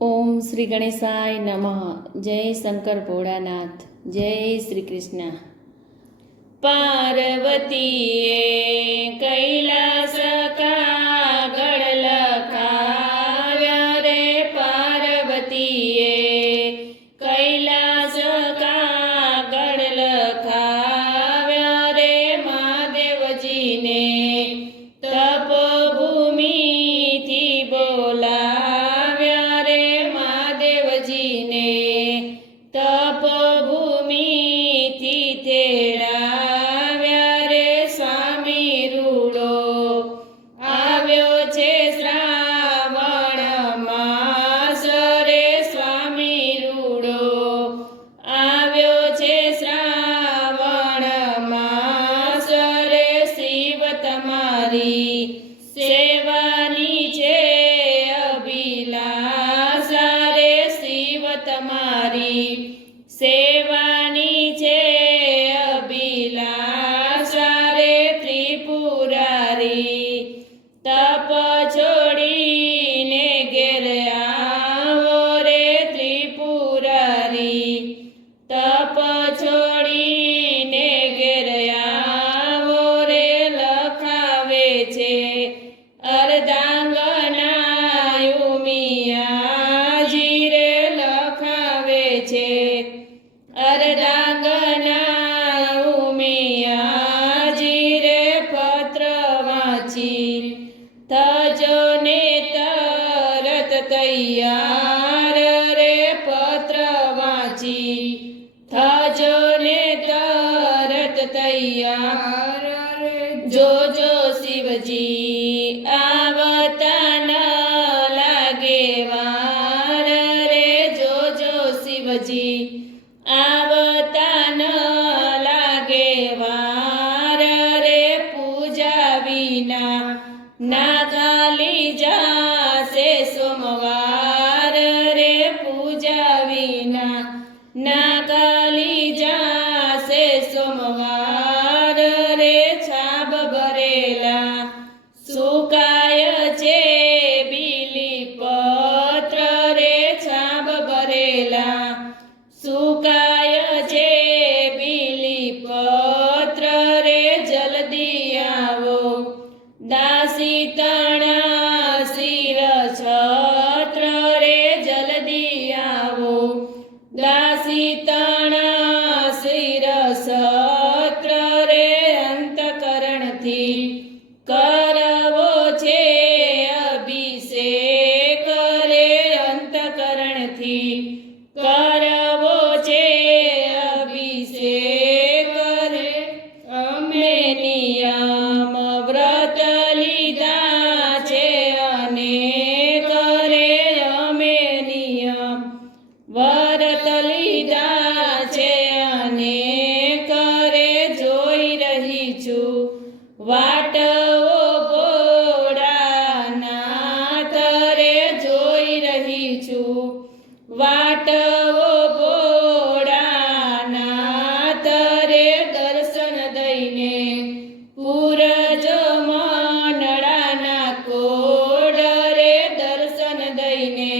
ઓમ શ્રી ગણેશાય નમઃ. જય શંકર ભોળાનાથ. જય શ્રી કૃષ્ણ. પાર્વતીએ કૈલાસ કાગળ લખાવ્યા રે, પાર્વતીએ કૈલાસ કાગળ લખાવ્યા રે, મહાદેવજીને તપભૂમિથી બોલાવ્યા રે, મહાદેવજીને તપભૂમિથી તેડાવ્યા રે, સ્વામી રૂડો આવ્યો છે શ્રાવણ માસ રે, સ્વામી રૂડો આવ્યો છે શ્રાવણ માસ રે, શિવ તમારી સેવાની છે અભિલાષ રે, શિવ તમારી સેવાની છે અભિલાષ રે, ત્રિપુરારી તપ છોડીને ઘેર આવો રે, ત્રિપુરારી તપ છોડીને ઘેર આવો રે, લખાવે છે અર્ધાંગના ઉમિયાજી રે, લખાવે છે અર્ધાંગના ઉમિયાજી રે, પત્ર વાંચી થજો ને તરત તૈયાર રે, પત્ર વાંચી થજો ને તરત તૈયાર રે, જોજો શિવજી આવતા ન લાગે વાર રે, જોજો શિવજી આવતા ન લાગે વાર રે, પૂજા વિના ના ખાલી જાશે સોમવાર રે, પૂજા વિના ના ખાલી જાશે સોમવાર રે, છાબ ભરેલા સુકાય છે બીલી પત્ર રે, છાબ ભરેલા સુકાય છે બીલી પત્ર રે, જલ્દી આવો દાસી તણા શિર છત્ર રે, જલ્દી આવો દાસી તણા શિર છત્ર રે, અંતકરણથી કરવો છે અભિષેક રે, અંતકરણથી કરવો છે અભિષેક રે, અમે નિયમ વ્રત લીધા છે અનેક રે, અમે નિયમ વ્રત લીધા છે અનેક રે, જોઈ રહી છું વાટ ઓ ભોળાનાથ રે, જોઈ રહી છું વાટ ઓ ભોળાનાથ રે, દર્શન દઈને પૂરજો મનડાના કોડ રે, દર્શન દઈને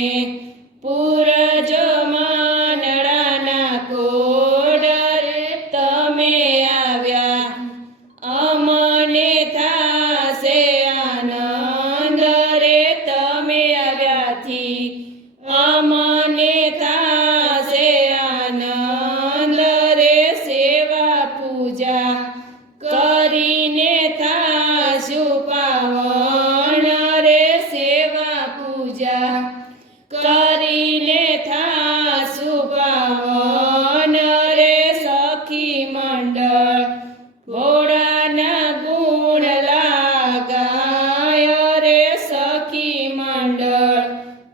પૂરજો મનડાના કોડ રે, તમે આવ્યા અમને થાશે આનંદ રે, તમે આવ્યાથી અમને થાશે આનંદ રે, સેવા પૂજા કરીને થાશું પાવન રે, સેવા પૂજા કરીને થાશું પાવન રે, સખી મંડળ ભોળાના ગુણ લાગાય રે, સખી મંડળ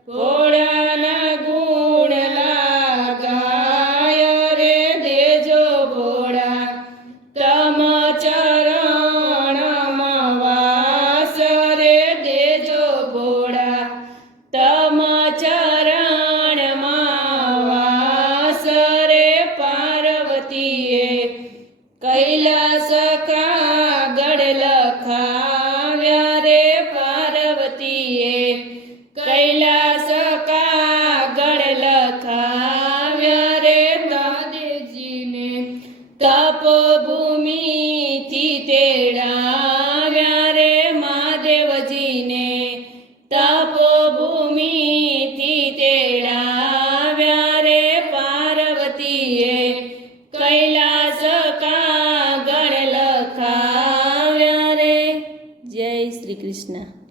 ભોળાના ગુણ લાગાય રે, દેજો ભોળા તમ ચરણમાં વાસ રે, દેજો ભોળા તમ ચરણમાં વાસ રે, પાર્વતીએ કૈલાસ કાગળ લખાવ્યા રે, પાર્વતીએ કૈલાસ કાગળ તપભૂમિથી તેડાવ્યા રે મહાદેવજીને, તપભૂમિથી તેડાવ્યા રે પાર્વતીએ, કૈલાસ કાગળ લખાવ્યા રે. જય શ્રી કૃષ્ણ.